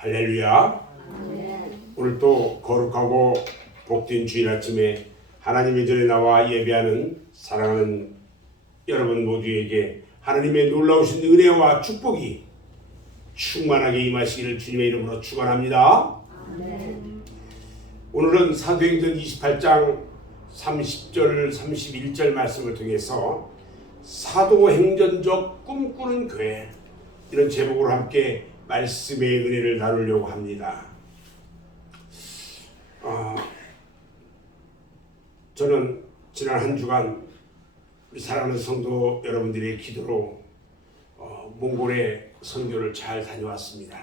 할렐루야. 오늘 또 거룩하고 복된 주일 아침에 하나님의 전에 나와 예배하는 사랑하는 여러분 모두에게 하나님의 놀라우신 은혜와 축복이 충만하게 임하시기를 주님의 이름으로 축원합니다. 오늘은 사도행전 28장 30절 31절 말씀을 통해서 사도행전적 꿈꾸는 교회, 이런 제목으로 함께 말씀의 은혜를 나누려고 합니다. 저는 지난 한 주간 우리 사랑하는 성도 여러분들의 기도로 몽골에 선교를 잘 다녀왔습니다.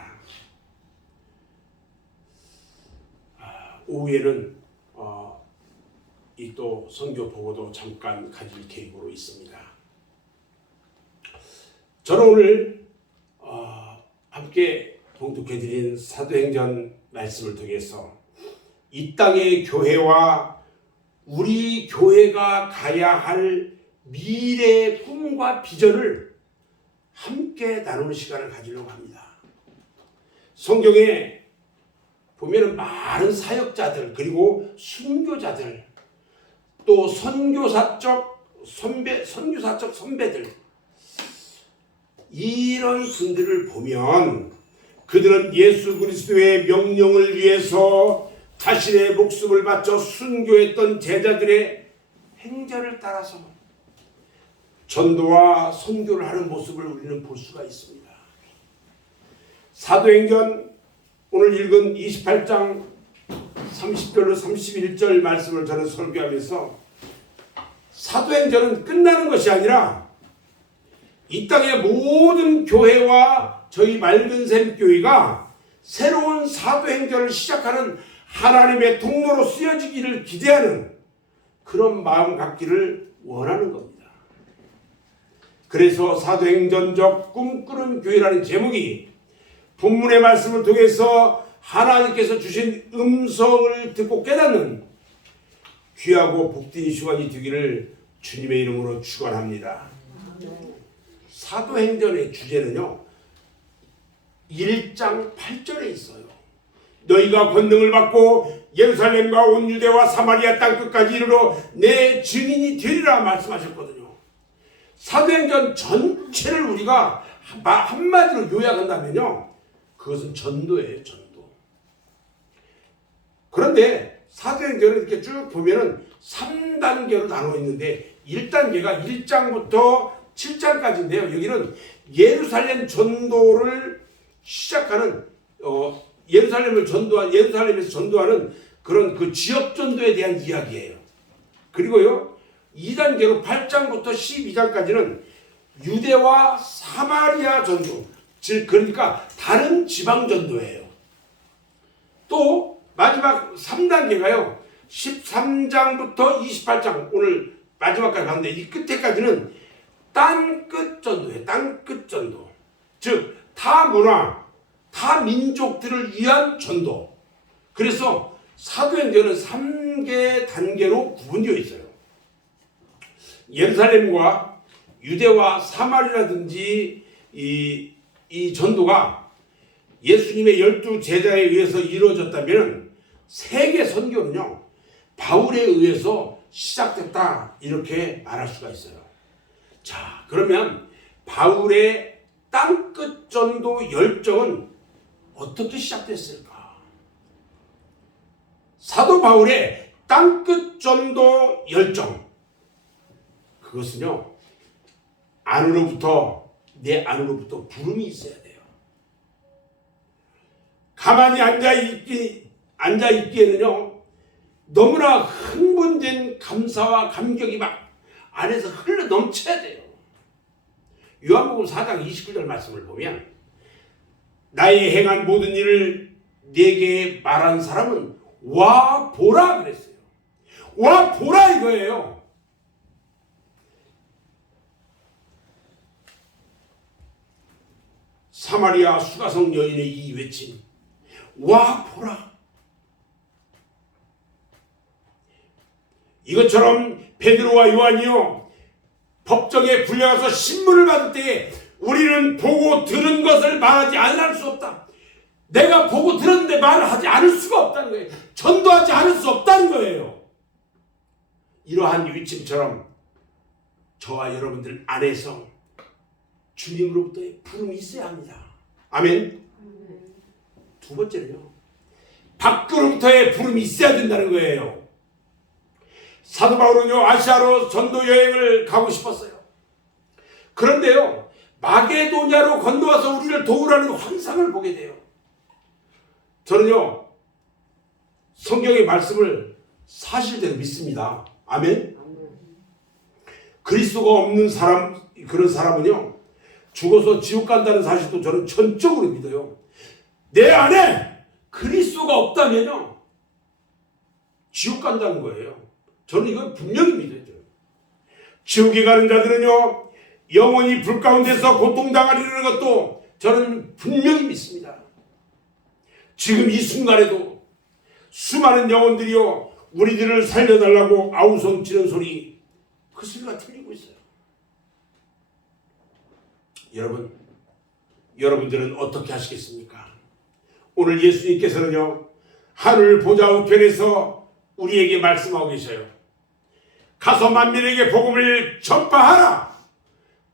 오후에는 이 또 선교 보고도 잠깐 가질 계획으로 있습니다. 저는 오늘 함께 봉독해드린 사도행전 말씀을 통해서 이 땅의 교회와 우리 교회가 가야 할 미래의 꿈과 비전을 함께 나누는 시간을 가지려고 합니다. 성경에 보면은 많은 사역자들, 그리고 순교자들, 또 선교사적 선배들, 이런 분들을 보면 그들은 예수 그리스도의 명령을 위해서 자신의 목숨을 바쳐 순교했던 제자들의 행전을 따라서 전도와 선교를 하는 모습을 우리는 볼 수가 있습니다. 사도행전 오늘 읽은 28장 30절로 31절 말씀을 저는 설교하면서 사도행전은 끝나는 것이 아니라 이 땅의 모든 교회와 저희 맑은샘 교회가 새로운 사도행전을 시작하는 하나님의 통로로 쓰여지기를 기대하는 그런 마음 갖기를 원하는 겁니다. 그래서 사도행전적 꿈꾸는 교회라는 제목이 본문의 말씀을 통해서 하나님께서 주신 음성을 듣고 깨닫는 귀하고 복된 시간이 되기를 주님의 이름으로 축원합니다. 사도행전의 주제는요, 1장 8절에 있어요. 너희가 권능을 받고 예루살렘과 온 유대와 사마리아 땅 끝까지 이르러 내 증인이 되리라 말씀하셨거든요. 사도행전 전체를 우리가 한마디로 요약한다면요, 그것은 전도예요, 전도. 그런데 사도행전을 이렇게 쭉 보면은 3단계로 나눠 있는데 1단계가 1장부터 7장까지인데요. 여기는 예루살렘 전도를 시작하는 예루살렘에서 전도하는 그런 그 지역 전도에 대한 이야기예요. 그리고요, 2단계로 8장부터 12장까지는 유대와 사마리아 전도, 즉 그러니까 다른 지방 전도예요. 또 마지막 3단계가요, 13장부터 28장, 오늘 마지막까지 갔는데 이 끝에까지는 땅끝 전도예요. 땅끝 전도. 즉 타 문화, 타 민족들을 위한 전도. 그래서 사도행전은 3개 단계로 구분되어 있어요. 예루살렘과 유대와 사마리라든지 이 전도가 예수님의 12 제자에 의해서 이루어졌다면 세계 선교는요, 바울에 의해서 시작됐다, 이렇게 말할 수가 있어요. 자, 그러면 바울의 땅끝 전도 열정은 어떻게 시작됐을까? 사도 바울의 땅끝 전도 열정, 그것은요, 내 안으로부터 부름이 있어야 돼요. 가만히 앉아있기에는요, 너무나 흥분된 감사와 감격이 막 안에서 흘러 넘쳐야 돼요. 요한복음 4장 29절 말씀을 보면 나의 행한 모든 일을 내게 말한 사람은 와 보라 그랬어요. 와 보라 이거예요. 사마리아 수가성 여인의 이 외침, 와 보라. 이것처럼 베드로와 요한이요, 법정에 불려가서 신문을 받을 때에 우리는 보고 들은 것을 말하지 않을 수 없다. 내가 보고 들었는데 말을 하지 않을 수가 없다는 거예요. 전도하지 않을 수 없다는 거예요. 이러한 위침처럼 저와 여러분들 안에서 주님으로부터의 부름이 있어야 합니다. 아멘. 두 번째는요, 밖으로부터의 부름이 있어야 된다는 거예요. 사도 바울은요, 아시아로 전도 여행을 가고 싶었어요. 그런데요, 마게도냐로 건너와서 우리를 도우라는 환상을 보게 돼요. 저는요, 성경의 말씀을 사실대로 믿습니다. 아멘. 그리스도가 없는 사람, 그런 사람은요, 죽어서 지옥 간다는 사실도 저는 전적으로 믿어요. 내 안에 그리스도가 없다면요, 지옥 간다는 거예요. 저는 이걸 분명히 믿어요. 지옥에 가는 자들은요, 영원히 불 가운데서 고통당하리라는 것도 저는 분명히 믿습니다. 지금 이 순간에도 수많은 영혼들이요, 우리들을 살려달라고 아우성치는 소리, 그 소리가 들리고 있어요. 여러분들은 어떻게 하시겠습니까? 오늘 예수님께서는요, 하늘 보좌 우편에서 우리에게 말씀하고 계셔요. 가서 만민에게 복음을 전파하라.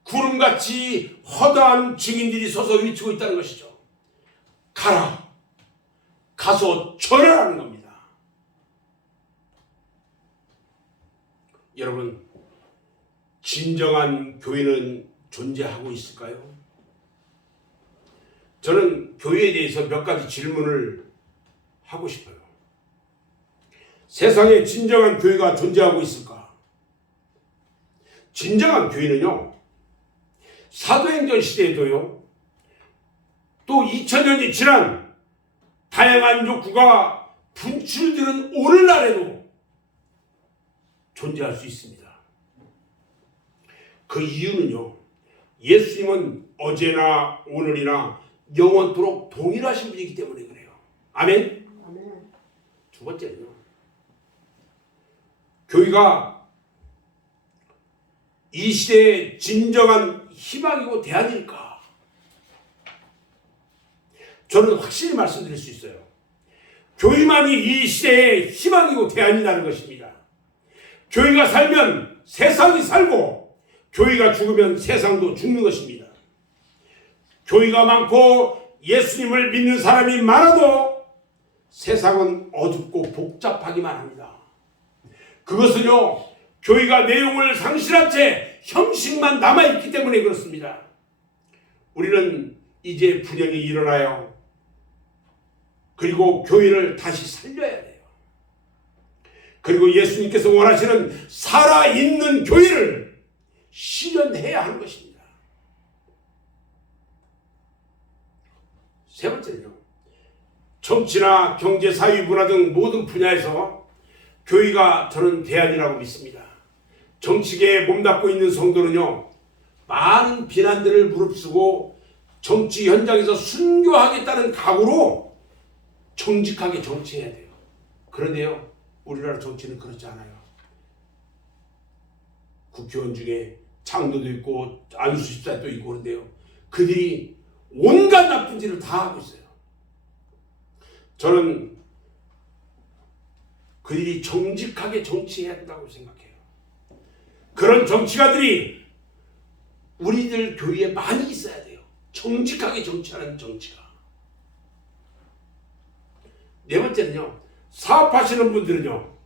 구름같이 허다한 증인들이 서서 외치고 있다는 것이죠. 가라. 가서 전하라는 겁니다. 여러분, 진정한 교회는 존재하고 있을까요? 저는 교회에 대해서 몇 가지 질문을 하고 싶어요. 세상에 진정한 교회가 존재하고 있을까? 진정한 교회는요, 사도행전 시대에도요, 또 2000년이 지난 다양한 욕구가 분출되는 오늘날에도 존재할 수 있습니다. 그 이유는요, 예수님은 어제나 오늘이나 영원토록 동일하신 분이기 때문에 그래요. 아멘? 아멘. 두 번째는요, 교회가 이 시대의 진정한 희망이고 대안일까? 저는 확실히 말씀드릴 수 있어요. 교회만이 이 시대의 희망이고 대안이라는 것입니다. 교회가 살면 세상이 살고, 교회가 죽으면 세상도 죽는 것입니다. 교회가 많고 예수님을 믿는 사람이 많아도 세상은 어둡고 복잡하기만 합니다. 그것은요, 교회가 내용을 상실한 채 형식만 남아있기 때문에 그렇습니다. 우리는 이제 분열이 일어나요. 그리고 교회를 다시 살려야 돼요. 그리고 예수님께서 원하시는 살아있는 교회를 실현해야 하는 것입니다. 세 번째는요, 정치나 경제, 사회, 문화 등 모든 분야에서 교회가 저는 대안이라고 믿습니다. 정치계에 몸담고 있는 성도는요, 많은 비난들을 무릅쓰고 정치 현장에서 순교하겠다는 각오로 정직하게 정치해야 돼요. 그런데요, 우리나라 정치는 그렇지 않아요. 국회의원 중에 장로도 있고 안수집사도 있고 그런데요, 그들이 온갖 나쁜 짓을 다 하고 있어요. 저는 그들이 정직하게 정치해야 한다고 생각해요. 그런 정치가들이 우리들 교회에 많이 있어야 돼요. 정직하게 정치하는 정치가. 네 번째는요, 사업하시는 분들은요,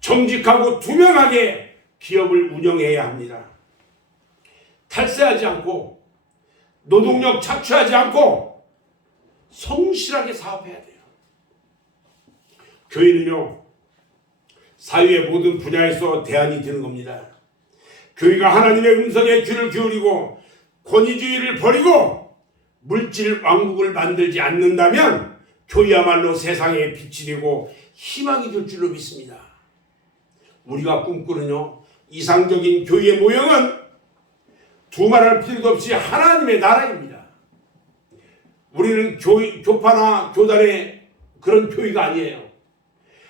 정직하고 투명하게 기업을 운영해야 합니다. 탈세하지 않고 노동력 착취하지 않고 성실하게 사업해야 돼요. 교회는요, 사회의 모든 분야에서 대안이 되는 겁니다. 교회가 하나님의 음성에 귀를 기울이고 권위주의를 버리고 물질 왕국을 만들지 않는다면 교회야말로 세상에 빛이 되고 희망이 될 줄로 믿습니다. 우리가 꿈꾸는요, 이상적인 교회의 모형은 두말할 필요도 없이 하나님의 나라입니다. 우리는 교파나 교단의 그런 교회가 아니에요.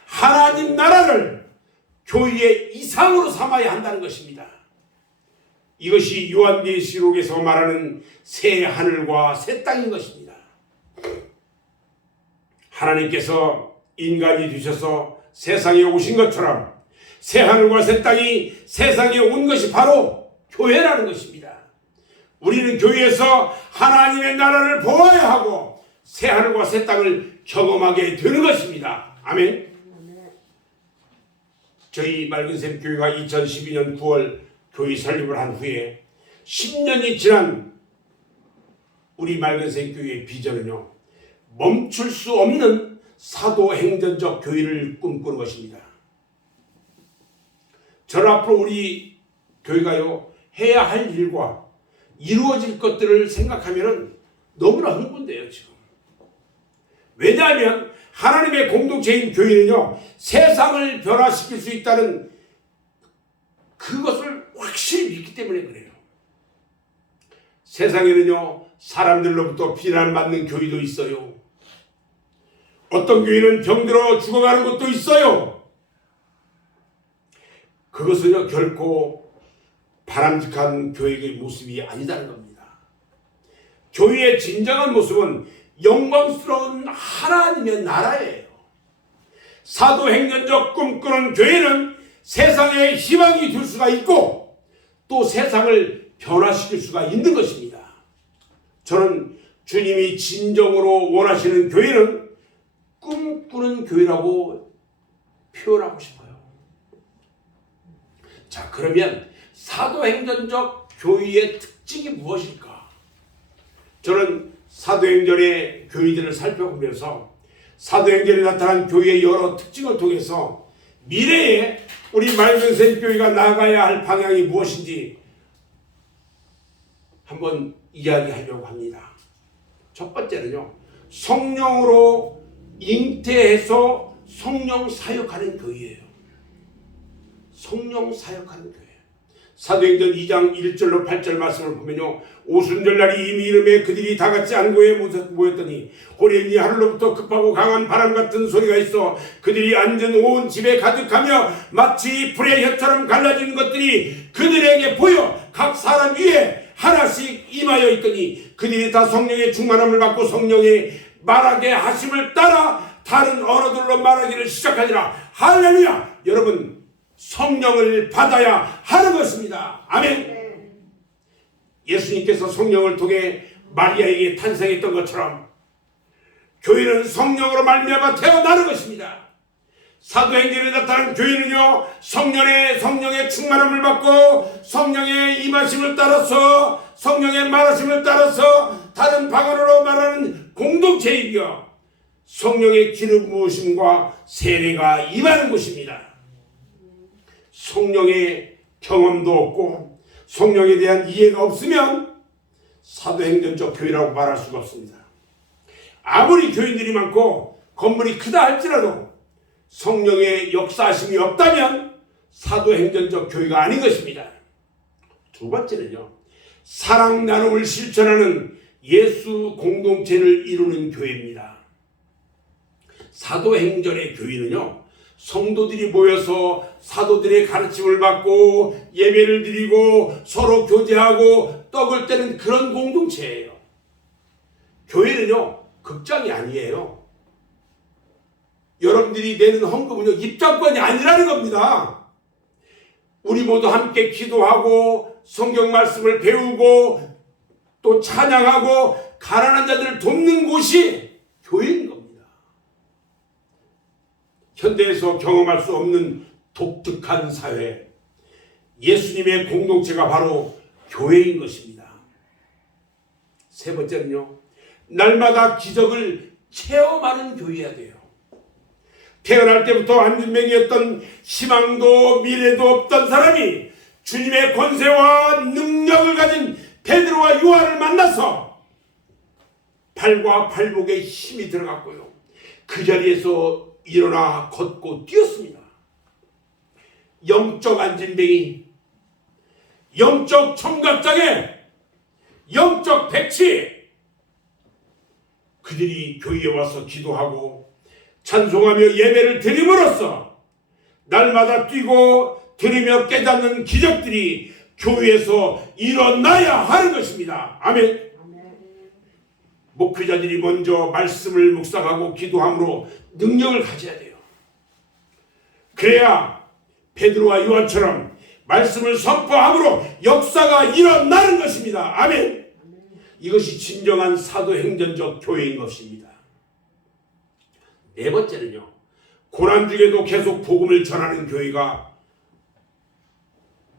하나님 나라를 교회의 이상으로 삼아야 한다는 것입니다. 이것이 요한계시록에서 말하는 새 하늘과 새 땅인 것입니다. 하나님께서 인간이 되셔서 세상에 오신 것처럼 새하늘과 새 땅이 세상에 온 것이 바로 교회라는 것입니다. 우리는 교회에서 하나님의 나라를 보아야 하고 새하늘과 새 땅을 경험하게 되는 것입니다. 아멘. 저희 맑은샘 교회가 2012년 9월 교회 설립을 한 후에 10년이 지난 우리 맑은샘 교회의 비전은요, 멈출 수 없는 사도행전적 교회를 꿈꾸는 것입니다. 저는 앞으로 우리 교회가요, 해야 할 일과 이루어질 것들을 생각하면 너무나 흥분돼요, 지금. 왜냐하면 하나님의 공동체인 교회는요, 세상을 변화시킬 수 있다는 그것을 확실히 믿기 때문에 그래요. 세상에는요, 사람들로부터 비난받는 교회도 있어요. 어떤 교회는 병들어 죽어가는 것도 있어요. 그것은요, 결코 바람직한 교회의 모습이 아니다는 겁니다. 교회의 진정한 모습은 영광스러운 하나님의 나라예요. 사도행전적 꿈꾸는 교회는 세상에 희망이 될 수가 있고 또 세상을 변화시킬 수가 있는 것입니다. 저는 주님이 진정으로 원하시는 교회는 꿈꾸는 교회라고 표현하고 싶어요. 자, 그러면 사도행전적 교회의 특징이 무엇일까? 저는 사도행전의 교회들을 살펴보면서 사도행전에 나타난 교회의 여러 특징을 통해서 미래에 우리 맑은샘 교회가 나아가야 할 방향이 무엇인지 한번 이야기하려고 합니다. 첫 번째는요, 성령으로 잉태해서 성령 사역하는 교회예요. 성령 사역하는 교회. 사도행전 2장 1절로 8절 말씀을 보면요, 오순절날이 이미 이름에 그들이 다 같이 안고에 모였더니 호련히 하늘로부터 급하고 강한 바람 같은 소리가 있어 그들이 앉은 온 집에 가득하며 마치 불의 혀처럼 갈라지는 것들이 그들에게 보여 각 사람 위에 하나씩 임하여 있더니 그들이 다 성령의 충만함을 받고 성령의 말하게 하심을 따라 다른 언어들로 말하기를 시작하니라. 할렐루야! 여러분, 성령을 받아야 하는 것입니다. 아멘. 예수님께서 성령을 통해 마리아에게 탄생했던 것처럼 교회는 성령으로 말미암아 태어나는 것입니다. 사도행전에 나타난 교회는요, 성령의 충만함을 받고 성령의 임하심을 따라서 성령의 말하심을 따라서 다른 방언으로 말하는 공동체이며 성령의 기름 부으심과 세례가 임하는 곳입니다. 성령의 경험도 없고 성령에 대한 이해가 없으면 사도행전적 교회라고 말할 수가 없습니다. 아무리 교인들이 많고 건물이 크다 할지라도 성령의 역사하심이 없다면 사도행전적 교회가 아닌 것입니다. 두 번째는요, 사랑 나눔을 실천하는 예수 공동체를 이루는 교회입니다. 사도행전의 교회는요, 성도들이 모여서 사도들의 가르침을 받고 예배를 드리고 서로 교제하고 떡을 떼는 그런 공동체예요. 교회는요, 극장이 아니에요. 여러분들이 내는 헌금은요, 입장권이 아니라는 겁니다. 우리 모두 함께 기도하고 성경 말씀을 배우고 또 찬양하고 가난한 자들을 돕는 곳이 교회인 겁니다. 현대에서 경험할 수 없는 독특한 사회, 예수님의 공동체가 바로 교회인 것입니다. 세 번째는요, 날마다 기적을 체험하는 교회여야 돼요. 태어날 때부터 안진뱅이였던 희망도 미래도 없던 사람이 주님의 권세와 능력을 가진 베드로와 요한을 만나서 발과 발목에 힘이 들어갔고요, 그 자리에서 일어나 걷고 뛰었습니다. 영적 안진뱅이, 영적 청각장애, 영적 백치, 그들이 교회에 와서 기도하고 찬송하며 예배를 드림으로써 날마다 뛰고 들으며 깨닫는 기적들이 교회에서 일어나야 하는 것입니다. 아멘. 목회자들이 먼저 말씀을 묵상하고 기도함으로 능력을 가져야 돼요. 그래야 베드로와 요한처럼 말씀을 선포함으로 역사가 일어나는 것입니다. 아멘. 이것이 진정한 사도행전적 교회인 것입니다. 네 번째는요, 고난 중에도 계속 복음을 전하는 교회가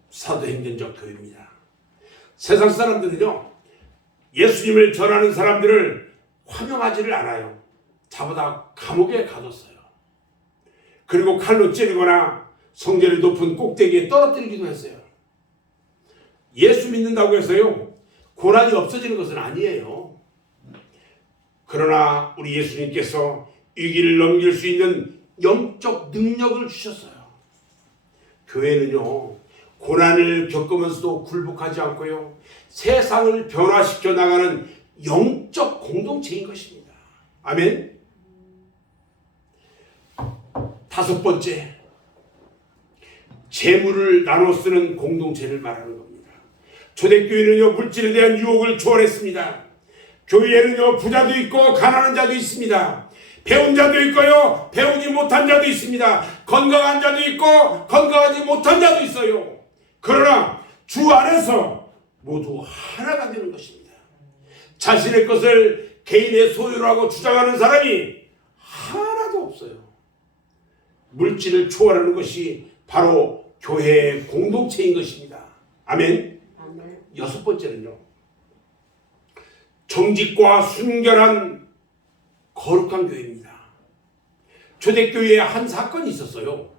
사도행전적 교회입니다. 세상 사람들은요, 예수님을 전하는 사람들을 환영하지를 않아요. 잡아다 감옥에 가뒀어요. 그리고 칼로 찌르거나 성전의 높은 꼭대기에 떨어뜨리기도 했어요. 예수 믿는다고 해서요, 고난이 없어지는 것은 아니에요. 그러나 우리 예수님께서 위기를 넘길 수 있는 영적 능력을 주셨어요. 교회는요, 고난을 겪으면서도 굴복하지 않고요, 세상을 변화시켜 나가는 영적 공동체인 것입니다. 아멘. 다섯 번째, 재물을 나눠 쓰는 공동체를 말하는 겁니다. 초대교회는요, 물질에 대한 유혹을 초월했습니다. 교회에는요, 부자도 있고 가난한 자도 있습니다. 배운 자도 있고요, 배우지 못한 자도 있습니다. 건강한 자도 있고 건강하지 못한 자도 있어요. 그러나 주 안에서 모두 하나가 되는 것입니다. 자신의 것을 개인의 소유라고 주장하는 사람이 하나도 없어요. 물질을 초월하는 것이 바로 교회의 공동체인 것입니다. 아멘. 아멘. 여섯 번째는요, 정직과 순결한 거룩한 교회입니다. 초대교회에 한 사건이 있었어요.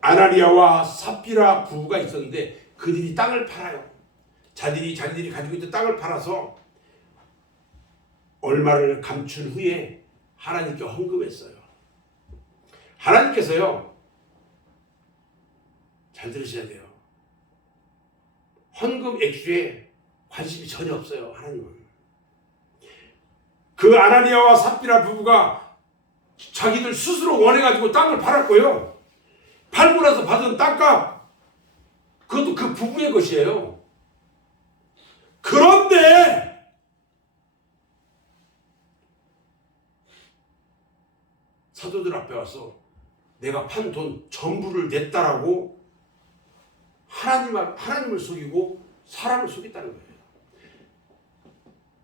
아나니아와 삽비라 부부가 있었는데 그들이 땅을 팔아요. 자기들이 가지고 있던 땅을 팔아서 얼마를 감춘 후에 하나님께 헌금했어요. 하나님께서요, 잘 들으셔야 돼요. 헌금 액수에 관심이 전혀 없어요. 하나님은. 그 아나니아와 삽비라 부부가 자기들 스스로 원해가지고 땅을 팔았고요, 팔고 나서 받은 땅값, 그것도 그 부부의 것이에요. 그런데 사도들 앞에 와서 내가 판 돈 전부를 냈다라고 하나님을 속이고 사람을 속였다는 거예요.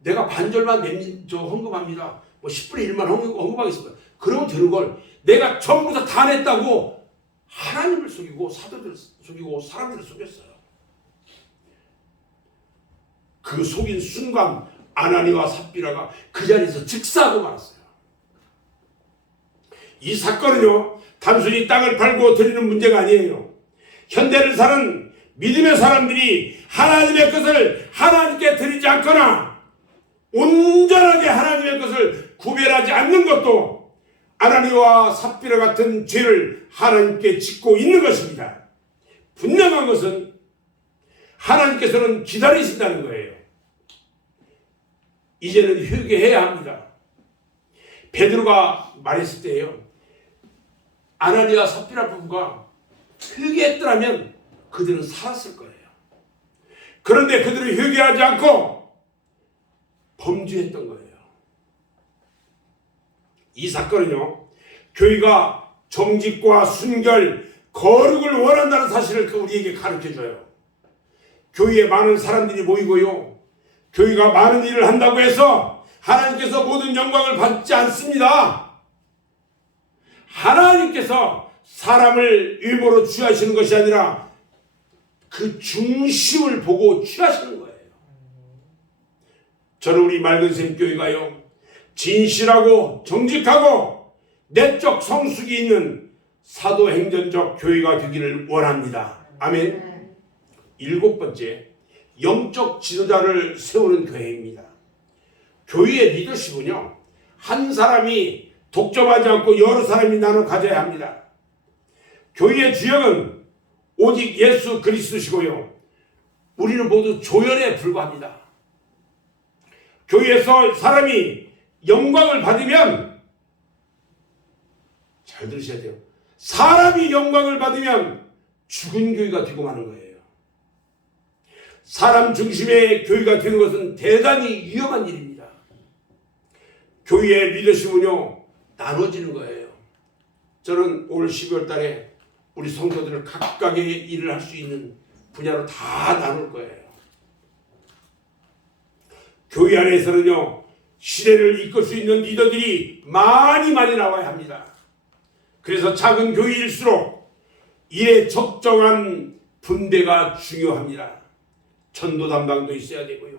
내가 반절만 헌금합니다. 뭐 10분의 1만 헌금하겠습니다. 그러면 되는 걸 내가 전부 다 냈다고 하나님을 속이고 사도들을 속이고 사람들을 속였어요. 그 속인 순간 아나니와 삽비라가 그 자리에서 즉사하고 말았어요. 이 사건은요, 단순히 땅을 팔고 드리는 문제가 아니에요. 현대를 사는 믿음의 사람들이 하나님의 것을 하나님께 드리지 않거나 온전하게 하나님의 것을 구별하지 않는 것도 아나니와 삽비라 같은 죄를 하나님께 짓고 있는 것입니다. 분명한 것은 하나님께서는 기다리신다는 거예요. 이제는 회개해야 합니다. 베드로가 말했을 때예요, 아나니와 삽비라 부부가 회개했더라면 그들은 살았을 거예요. 그런데 그들은 회개하지 않고 범죄했던 거예요. 이 사건은요, 교회가 정직과 순결, 거룩을 원한다는 사실을 우리에게 가르쳐줘요. 교회에 많은 사람들이 모이고요, 교회가 많은 일을 한다고 해서 하나님께서 모든 영광을 받지 않습니다. 하나님께서 사람을 일부러 취하시는 것이 아니라 그 중심을 보고 취하시는 거예요. 저는 우리 맑은샘 교회가요, 진실하고 정직하고 내적 성숙이 있는 사도행전적 교회가 되기를 원합니다. 아멘. 일곱 번째, 영적 지도자를 세우는 교회입니다. 교회의 리더십은요, 한 사람이 독점하지 않고 여러 사람이 나눠 가져야 합니다. 교회의 주역은 오직 예수 그리스도시고요, 우리는 모두 조연에 불과합니다. 교회에서 사람이 영광을 받으면, 잘 들으셔야 돼요, 사람이 영광을 받으면 죽은 교회가 되고 마는 거예요. 사람 중심의 교회가 되는 것은 대단히 위험한 일입니다. 교회의 리더십은요 나눠지는 거예요. 저는 올 12월 달에 우리 성도들을 각각의 일을 할 수 있는 분야로 다 나눌 거예요. 교회 안에서는요 시대를 이끌 수 있는 리더들이 많이 나와야 합니다. 그래서 작은 교회일수록 일에 적정한 분배가 중요합니다. 전도 담당도 있어야 되고요.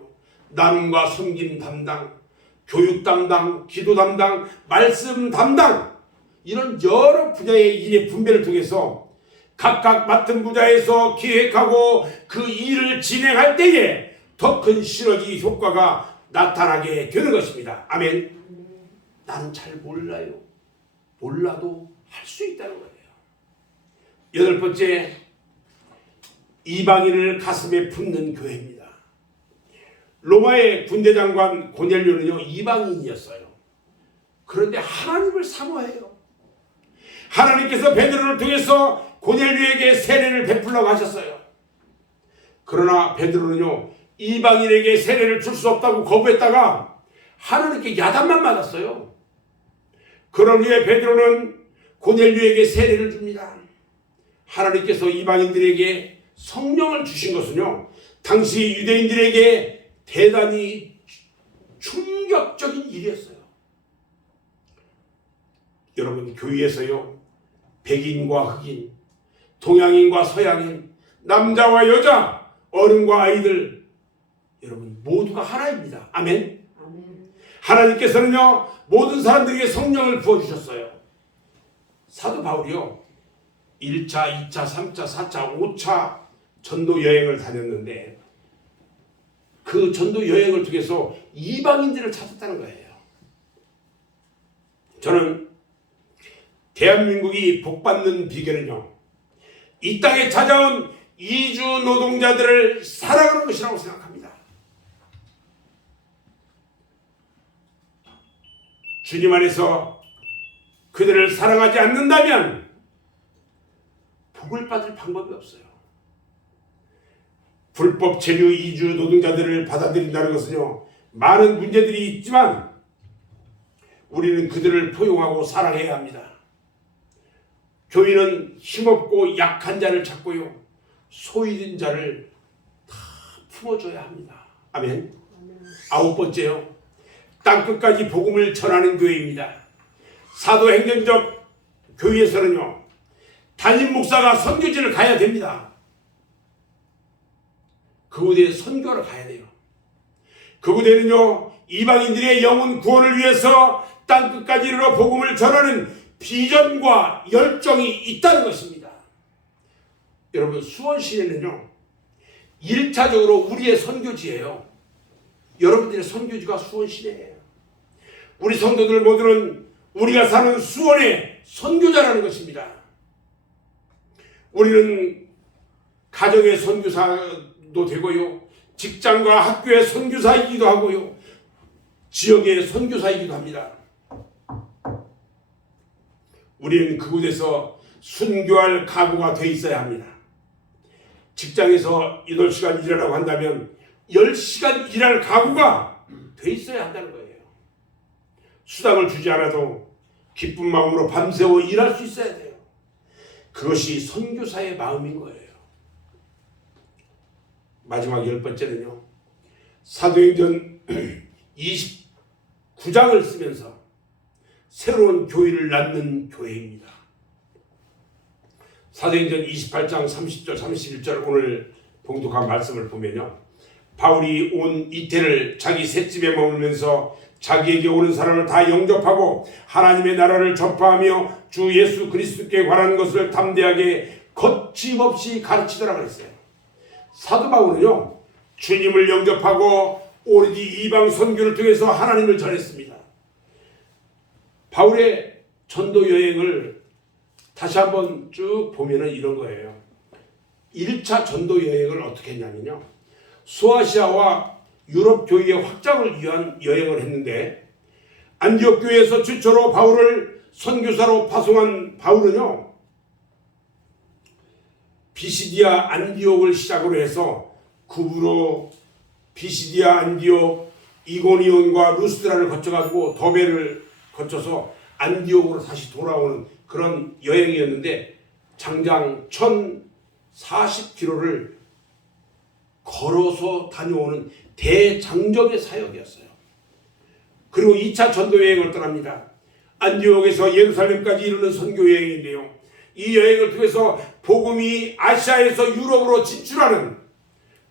나눔과 섬김 담당, 교육 담당, 기도 담당, 말씀 담당 이런 여러 분야의 일의 분배를 통해서 각각 맡은 분야에서 기획하고 그 일을 진행할 때에 더 큰 시너지 효과가 나타나게 되는 것입니다. 아멘. 나는 잘 몰라요. 몰라도 할 수 있다는 거예요. 여덟 번째, 이방인을 가슴에 품는 교회입니다. 로마의 군대 장관 고넬료는요 이방인이었어요. 그런데 하나님을 사모해요. 하나님께서 베드로를 통해서 고넬료에게 세례를 베풀라고 하셨어요. 그러나 베드로는요 이방인에게 세례를 줄 수 없다고 거부했다가 하나님께 야단만 맞았어요. 그런 후에 베드로는 고넬료에게 세례를 줍니다. 하나님께서 이방인들에게 성령을 주신 것은요 당시 유대인들에게 대단히 충격적인 일이었어요. 여러분 교회에서요 백인과 흑인, 동양인과 서양인, 남자와 여자, 어른과 아이들 여러분 모두가 하나입니다. 아멘. 하나님께서는요 모든 사람들에게 성령을 부어주셨어요. 사도 바울이요 1차, 2차, 3차, 4차, 5차 전도 여행을 다녔는데 그 전도 여행을 통해서 이방인들을 찾았다는 거예요. 저는 대한민국이 복받는 비결은요 이 땅에 찾아온 이주 노동자들을 사랑하는 것이라고 생각합니다. 주님 안에서 그들을 사랑하지 않는다면 복을 받을 방법이 없어요. 불법 체류 이주 노동자들을 받아들인다는 것은요 많은 문제들이 있지만 우리는 그들을 포용하고 사랑해야 합니다. 교인은 힘없고 약한 자를 찾고요 소외된 자를 다 품어줘야 합니다. 아멘. 아홉 번째요 땅끝까지 복음을 전하는 교회입니다. 사도행전적 교회에서는요 담임 목사가 선교지를 가야 됩니다. 그곳에 선교를 가야 돼요. 그곳에는요 이방인들의 영혼 구원을 위해서 땅끝까지 이르러 복음을 전하는 비전과 열정이 있다는 것입니다. 여러분 수원시내는요 1차적으로 우리의 선교지예요. 여러분들의 선교지가 수원시내예요. 우리 성도들 모두는 우리가 사는 수원의 선교자라는 것입니다. 우리는 가정의 선교사도 되고요 직장과 학교의 선교사이기도 하고요 지역의 선교사이기도 합니다. 우리는 그곳에서 순교할 각오가 돼 있어야 합니다. 직장에서 8시간 일하라고 한다면 10시간 일할 각오가 돼 있어야 한다는 거예요. 수당을 주지 않아도 기쁜 마음으로 밤새워 일할 수 있어야 돼요. 그것이 선교사의 마음인 거예요. 마지막 10번째는요. 사도행전 29장을 쓰면서 새로운 교회를 낳는 교회입니다. 사도행전 28장 30절 31절 오늘 봉독한 말씀을 보면요. 바울이 온 이태를 자기 셋집에 머물면서 자기에게 오는 사람을 다 영접하고 하나님의 나라를 전파하며 주 예수 그리스도께 관한 것을 담대하게 거침없이 가르치더라 그랬어요. 사도 바울은요. 주님을 영접하고 오로지 이방 선교를 통해서 하나님을 전했습니다. 바울의 전도 여행을 다시 한번 쭉 보면은 이런 거예요. 1차 전도 여행을 어떻게 했냐면요. 소아시아와 유럽 교회의 확장을 위한 여행을 했는데 안디옥 교회에서 최초로 바울을 선교사로 파송한 바울은요. 비시디아 안디옥을 시작으로 해서 구브로, 비시디아 안디옥, 이고니온과 루스드라를 거쳐가지고 더베를 거쳐서 안디옥으로 다시 돌아오는 그런 여행이었는데 장장 1040km를 걸어서 다녀오는 대장정의 사역이었어요. 그리고 2차 전도 여행을 떠납니다. 안디옥에서 예루살렘까지 이르는 선교 여행인데요. 이 여행을 통해서 복음이 아시아에서 유럽으로 진출하는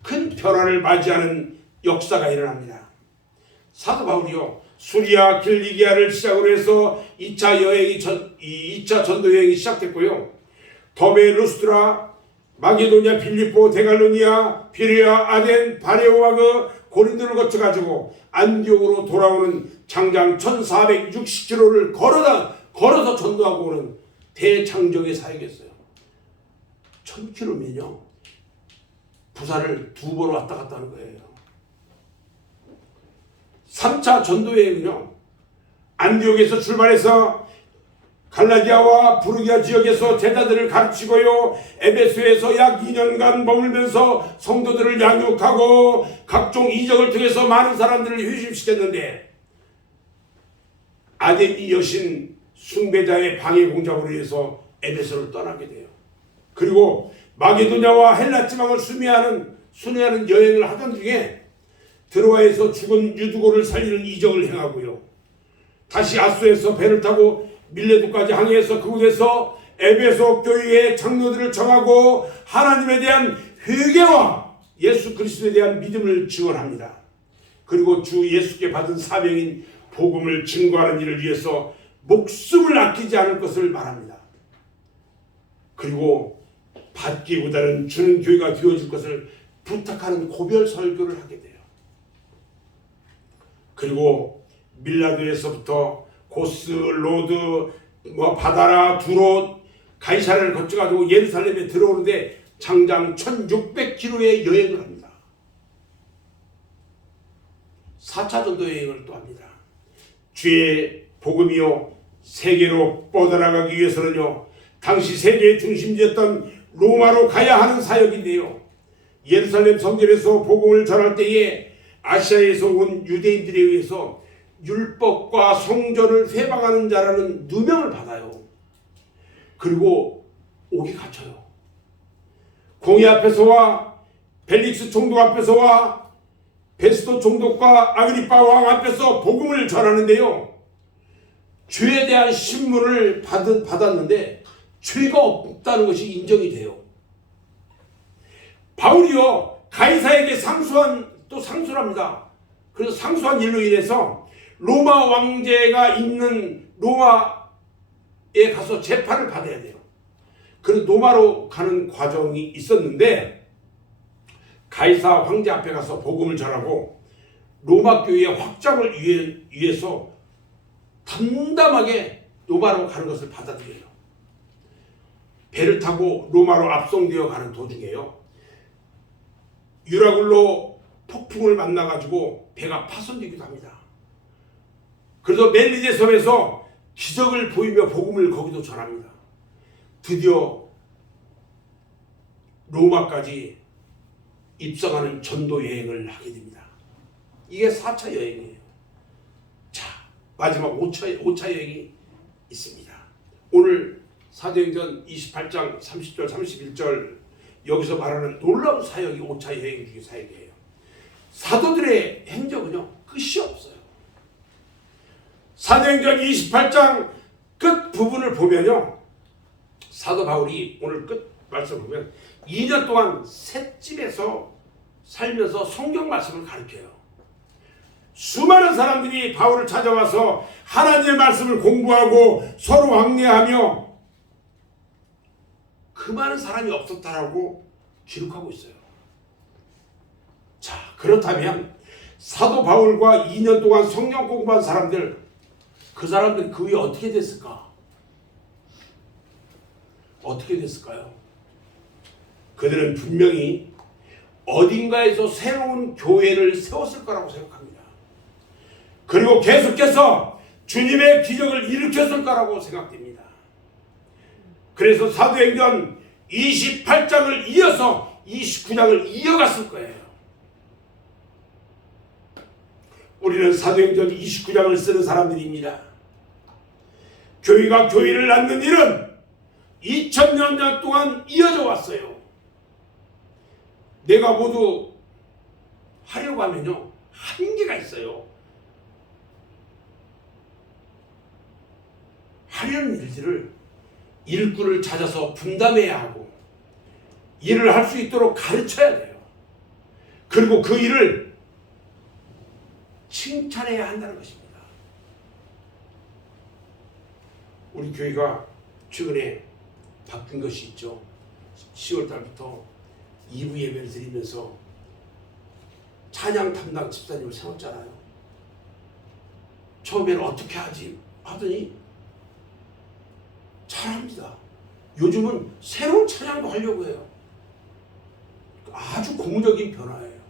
큰 변화를 맞이하는 역사가 일어납니다. 사도 바울이요, 수리아 길리기아를 시작으로 해서 2차 전도 여행이 시작됐고요. 더베, 루스드라, 마게도냐, 필리포, 데갈로니아, 비레아, 아덴, 바레오와그, 고린도를 거쳐가지고 안디옥으로 돌아오는 장장 1460km를 걸어서 전도하고 오는 대장정의 사역이었어요. 1000km면요 부산을 2번 왔다 갔다 하는 거예요. 3차 전도여행은요, 안디옥에서 출발해서 갈라디아와 부르기아 지역에서 제자들을 가르치고요, 에베소에서 약 2년간 머물면서 성도들을 양육하고 각종 이적을 통해서 많은 사람들을 회심시켰는데, 아데미 여신 숭배자의 방해 공작으로 인해서 에베소를 떠나게 돼요. 그리고 마게도냐와 헬라 지방을 순회하는 여행을 하던 중에 드로아에서 죽은 유두고를 살리는 이적을 행하고요, 다시 아소에서 배를 타고 밀레도까지 항해해서 그곳에서 에베소 교회의 장로들을 정하고 하나님에 대한 회개와 예수 그리스도에 대한 믿음을 증언합니다. 그리고 주 예수께 받은 사명인 복음을 증거하는 일을 위해서 목숨을 아끼지 않을 것을 말합니다. 그리고 받기보다는 주는 교회가 되어줄 것을 부탁하는 고별 설교를 하게 돼요. 그리고 밀라도에서부터 고스, 로드, 바다라, 두롯, 가이사라를 거쳐가지고 예루살렘에 들어오는데 장장 1600km의 여행을 합니다. 4차 전도 여행을 또 합니다. 주의 복음이요 세계로 뻗어나가기 위해서는요, 당시 세계의 중심지였던 로마로 가야 하는 사역인데요, 예루살렘 성전에서 복음을 전할 때에 아시아에서 온 유대인들에 의해서 율법과 성전을 회방하는 자라는 누명을 받아요. 그리고 옥에 갇혀요. 공의 앞에서와 벨릭스 총독 앞에서와 베스도 총독과 아그리파 왕 앞에서 복음을 전하는데요, 죄에 대한 신문을 받았는데 죄가 없다는 것이 인정이 돼요. 바울이요, 가이사에게 상수를 합니다. 그래서 상수한 일로 인해서 로마 왕제가 있는 로마에 가서 재판을 받아야 돼요. 그래서 로마로 가는 과정이 있었는데, 가이사 황제 앞에 가서 복음을 전하고 로마 교회의 확장을 위해서 담담하게 로마로 가는 것을 받아들여요. 배를 타고 로마로 압송되어 가는 도중에요, 유라굴로 폭풍을 만나가지고 배가 파손되기도 합니다. 그래서 멜리제 섬에서 기적을 보이며 복음을 거기도 전합니다. 드디어 로마까지 입성하는 전도 여행을 하게 됩니다. 이게 4차 여행이에요. 자, 마지막 5차 여행이 있습니다. 오늘 사도행전 28장 30절 31절 여기서 말하는 놀라운 사역이 5차 여행 중의 사역이에요. 사도들의 행적은요 끝이 없어요. 사도행전 28장 끝 부분을 보면요, 사도 바울이 오늘 끝 말씀을 보면 2년 동안 셋집에서 살면서 성경 말씀을 가르쳐요. 수많은 사람들이 바울을 찾아와서 하나님의 말씀을 공부하고 서로 왕래하며 그 많은 사람이 없었다라고 기록하고 있어요. 자, 그렇다면 사도 바울과 2년 동안 성경 공부한 사람들, 그 사람들이 그 위에 어떻게 됐을까? 어떻게 됐을까요? 그들은 분명히 어딘가에서 새로운 교회를 세웠을 거라고 생각합니다. 그리고 계속해서 주님의 기적을 일으켰을 거라고 생각됩니다. 그래서 사도행전 28장을 이어서 29장을 이어갔을 거예요. 우리는 사도행전 29장을 쓰는 사람들입니다. 교회가 교회를 낳는 일은 2000년 동안 이어져 왔어요. 내가 모두 하려고 하면요, 한계가 있어요. 하려는 일들을 일꾼을 찾아서 분담해야 하고 일을 할 수 있도록 가르쳐야 돼요. 그리고 그 일을 칭찬해야 한다는 것입니다. 우리 교회가 최근에 바뀐 것이 있죠. 10월 달부터 2부 예배를 드리면서 찬양 담당 집사님을 세웠잖아요. 처음에는 어떻게 하지 하더니 잘합니다. 요즘은 새로운 찬양도 하려고 해요. 아주 고무적인 변화예요.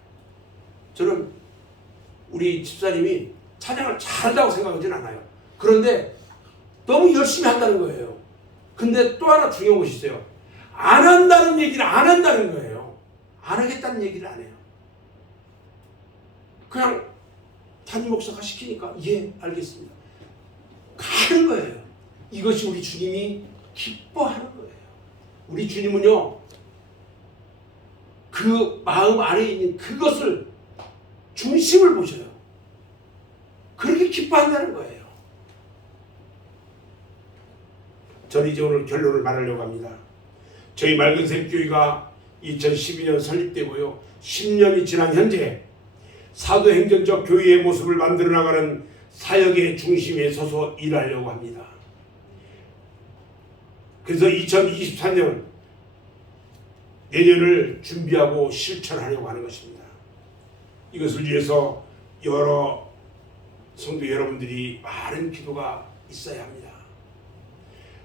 저는 우리 집사님이 찬양을 잘한다고 생각하진 않아요. 그런데 너무 열심히 한다는 거예요. 근데 또 하나 중요한 것이 있어요. 안 한다는 얘기를 안 한다는 거예요. 안 하겠다는 얘기를 안 해요. 그냥 담임 목사가 시키니까 예, 알겠습니다. 가는 거예요. 이것이 우리 주님이 기뻐하는 거예요. 우리 주님은요, 그 마음 안에 있는 그것을 중심을 보셔요. 그렇게 기뻐한다는 거예요. 저는 이제 오늘 결론을 말하려고 합니다. 저희 맑은샘 교회가 2012년 설립되고요, 10년이 지난 현재 사도행전적 교회의 모습을 만들어 나가는 사역의 중심에 서서 일하려고 합니다. 그래서 2024년 내년을 준비하고 실천하려고 하는 것입니다. 이것을 위해서 여러 성도 여러분들이 많은 기도가 있어야 합니다.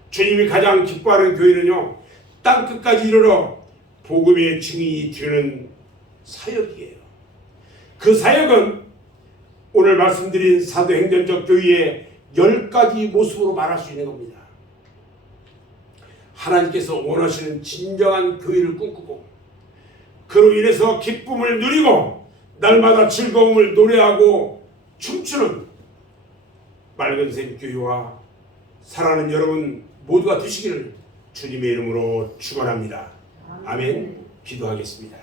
주님이 가장 기뻐하는 교회는요, 땅끝까지 이르러 복음의 증인이 되는 사역이에요. 그 사역은 오늘 말씀드린 사도행전적 교회의 10가지 모습으로 말할 수 있는 겁니다. 하나님께서 원하시는 진정한 교회를 꿈꾸고 그로 인해서 기쁨을 누리고 날마다 즐거움을 노래하고 춤추는 맑은샘 교회와 사랑하는 여러분 모두가 되시기를 주님의 이름으로 축원합니다. 아멘. 기도하겠습니다.